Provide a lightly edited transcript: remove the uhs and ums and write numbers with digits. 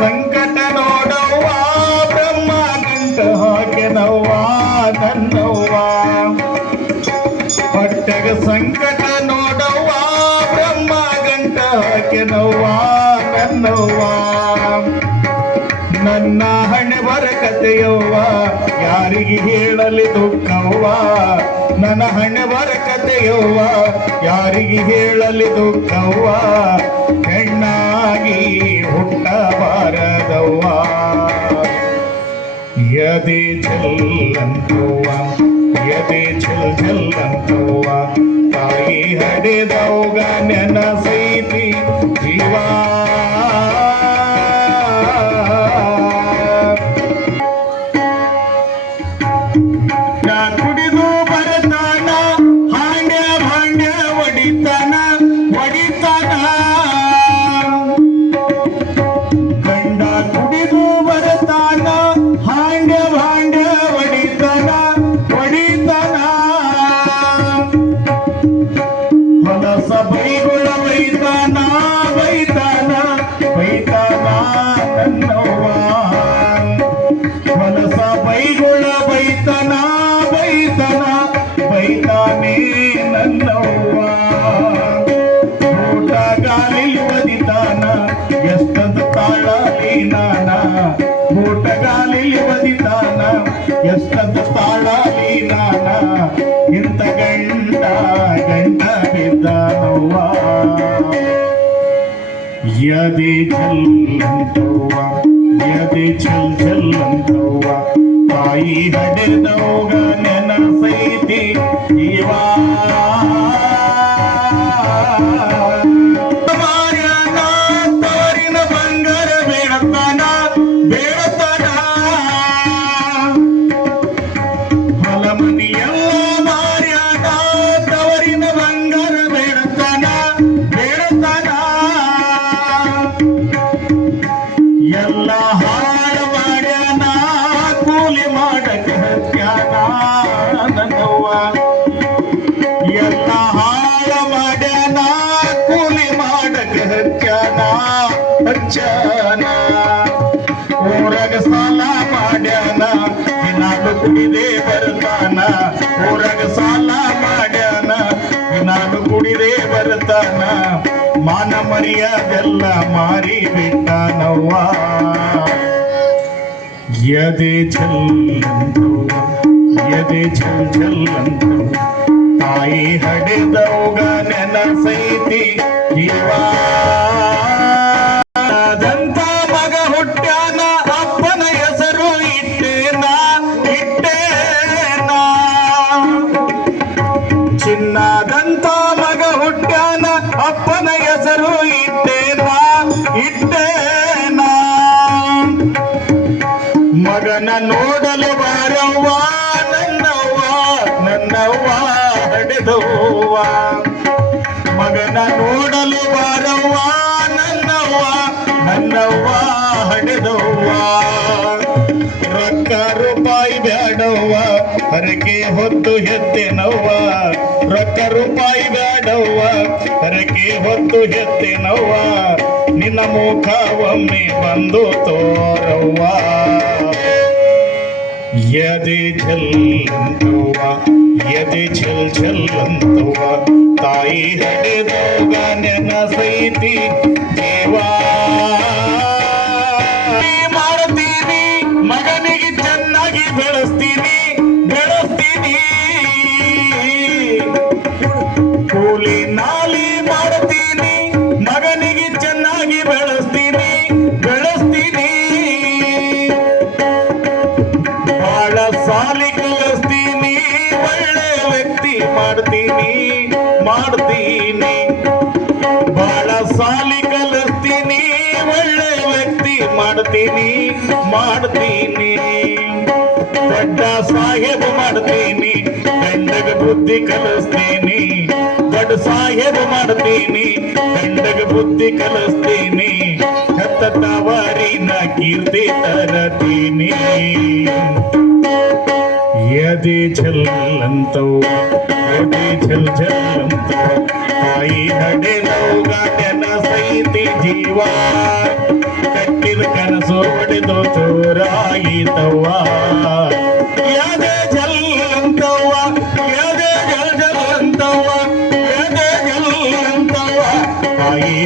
ಸಂಕಟ ನೋಡವ್ವ ಬ್ರಹ್ಮ ಗಂಟ ಹಾಕೆನವ್ವ ನನ್ನವ್ವ. ಹೊಟ್ಟೆಗ ಸಂಕಟ ನೋಡವ್ವ ಬ್ರಹ್ಮ ಗಂಟ ಹಾಕೆನವ್ವ ನನ್ನವ್ವ. ನನ್ನ ಹಣೆ ಬರಕತೆಯವ್ವ ಯಾರಿಗೆ ಹೇಳಲಿ ದುಃಖವ್ವ. ನನ್ನ ಹಣೆ ಬರಕತೆಯವ್ವ ಯಾರಿಗೆ ಹೇಳಲಿ ದುಃಖವ್ವ. ಹೆಣ್ಣಾಗಿ ಹುಟ್ಟಬಾರದವ್ವ. ಯದೆ ಚೆಲ್ಲಂತವ್ವ ಯದೆ ಚೆಲ್ಲಂತವ್ವ. ತಾಯಿ ಹಡೆದವ್ಗ ನೆನಸೈತಿ ಜೀವ. ಕುಡಿದು ಬರತಾನ ಹಾಂಡ್ಯ ಭಾಂಡ್ಯ ಒಡಿತಾನ ಒಡಿತಾನ. ಗಂಡ ಕುಡಿದು ಬರತಾನ ಹಾಂಡ್ಯ ಭಾಂಡ್ಯ ಒಡಿತಾನ ಒಡಿತಾನ. ಹೊಲಸ ಬೈಗುಳ ಬೈತಾನ ಬೈತಾನ ಬೈತಾನ ನನ್ನವ್ವ. ಹೊಲಸ ಬೈಗುಳ ಬೈತಾನ ಬೈತಾನ ಬೈತಾನೆ ನನ್ನವ್ವ. ಊಟ ಗಾಲಿ ಬದಿತಾನ ಎಷ್ಟದ ತಾಳಲಿ ನಾನ. ಊಟ ಗಾಲಿ ಬದಿತಾನ ಎಷ್ಟದ ತಾಳಲಿ ನಾನ. ಇಂಥ ಗಂಡ ಗಂಡ ಬಿದ್ದಾನವ್ವ. ಯದೆ ಚೆಲ್ಲಂತವ್ವ ಯದೆ ಚೆಲ್ಲಂತವ್ವ. ತಾಯಿ ಹಡೆದವ್ಗ ನೆನಸೈತಿ ಜೀವ. ಮಾರ್ಯಾನ ತವರಿನ ಬಂಗಾರ ಬೇಡತಾನ ಬೇಡತಾನ. ಹೊಲ ಮನಿಯೆಲ್ಲ ಮಾರ್ಯಾನ ತವರಿನ ಬಂಗಾರ ಬೇಡತಾನ ಬೇಡತಾನ. ಎಲ್ಲ ಹಾಳು ಮಾಡ್ಯಾನ ಕೂಲಿ ಮಾಡಕ್ಕೆ ಹತ್ಯಾನ ನನ್ನವ್ವ. ಎಲ್ಲ ಹಾಳು ಮಾಡ್ಯಾನ ಕೂಲಿ ಮಾಡಕ್ಕೆ ಹತ್ಯಾನ ಹಚ್ಚಾನ. ಊರಾಗ ಸಾಲ ಮಾಡ್ಯಾನ ದಿನಾಲು ಕುಡಿದೇ ಬರ್ತಾನ. ಊರಾಗ ಸಾಲ ಮಾಡ್ಯಾನ ದಿನಾಲು ಕುಡಿದೇ ಬರ್ತಾನ. ಮಾನ ಮರ್ಯಾದೆಲ್ಲ ಮಾರಿ ಬಿಟ್ಟಾನವ್ವ. ಯದೆ ಚೆಲ್ಲಂತವ್ವ ಯದೆ ಚೆಲ್ಲಂತವ್ವ. ತಾಯಿ ಹಡೆದವ್ಗ ನೆನಸೈತಿ ಜೀವ. ದಂತ ಮಗ ಹುಟ್ಟ್ಯಾನ ಅಪ್ಪನ ಹೆಸರು ಇಟ್ಟೇನ ಇಟ್ಟೇನ. ಚಿನ್ನದಂತ ಮಗ ಹುಟ್ಟ್ಯಾನ ಅಪ್ಪನ ಹೆಸರು ಇಟ್ಟೇನ ಇಟ್ಟೇನ. ಮಗನ ನೋಡಲು ಬಾರವ್ವ ನನ್ನವ್ವ ನನ್ನವ್ವ ಹಡೆದವ್ವ. ಮಗನ ನೋಡಲು ಬಾರವ್ವ ನನ್ನವ್ವ ನನ್ನವ್ವ ಹಡೆದವ್ವ. ರೊಕ್ಕ ರೂಪಾಯಿ ಬ್ಯಾಡವ್ವ ಹರಕೆ ಹೊತ್ತು ಹೆತ್ತೇನವ್ವ. ರೊಕ್ಕ ರೂಪಾಯಿ ಬ್ಯಾಡವ್ವ ಹರಕೆ ಹೊತ್ತು ಹೆತ್ತೇನವ್ವ. ನಿನ್ನ ಮುಖ ಒಮ್ಮೆ ಬಂದು ತೋರವ್ವ. ಯದೆ ಚೆಲ್ಲಂತವ್ವ ಯದೆ ಚೆಲ್ಲಂತವ್ವ. ತಾಯಿ ಹಡೆದವ್ಗ ನೆನಸೈತಿ ಜೀವ. ಮಾಡ್ತೀನಿ ಮಗನಿಗೆ ಚೆನ್ನಾಗಿ ಬೆಳೆಸ್ತೀನಿ ಬೆಳೆಸ್ತೀನಿ. ಕೂಲಿ ನಾಲಿ ಮಾಡ್ತೀನಿ ಮಗನಿಗೆ ಚೆನ್ನಾಗಿ ಬೆಳೆಸ್ತೀನಿ ಬೆಳೆಸ್ತೀನಿ. ಬಾಳ ಸಾಲಿ ಕಲಿಸ್ತೀನಿ ಒಳ್ಳೆ ವ್ಯಕ್ತಿ ಮಾಡ್ತೀನಿ ಮಾಡ್ತೀನಿ. ಬಾಳ ಸಾಲಿ ಕಲಿಸ್ತೀನಿ ಒಳ್ಳೆ ವ್ಯಕ್ತಿ ಮಾಡ್ತೀನಿ ಮಾಡ್ತೀನಿ. ದೊಡ್ಡ ಸಾಹೇಬ್ ಮಾಡ್ತೀನಿ ಗಂಡಗ ಬುದ್ಧಿ ಕಲಿಸ್ತೀನಿ. ದೊಡ್ಡ ಸಾಹೇಬ್ ಮಾಡ್ತೀನಿ ಗಂಡಗ ಬುದ್ಧಿ ಕಲಿಸ್ತೀನಿ. ಹತ್ತ ತವರಿನ ಕೀರ್ತಿ ತರತೀನಿ. ಯದೆ ಚೆಲ್ಲಂತವ್ವ ಯದೆ ಚೆಲ್ಲಂತವ್ವ. ತಾಯಿ ಹಡೆದವ್ಗ ನೆನಸೈತಿ ಜೀವ. ಕಟ್ಟಿದ ನಡೆದು ಚೂರಾಯಿತವ್ವ ಎದೆ ಜಲ್ಲಂತವ್ವ ಎದೆ ಜಲ್ ಜಲ್ಲಂತವ್ವ ಎದೆ ಜಲ್ಲಂತವ್ವ ತಾಯಿ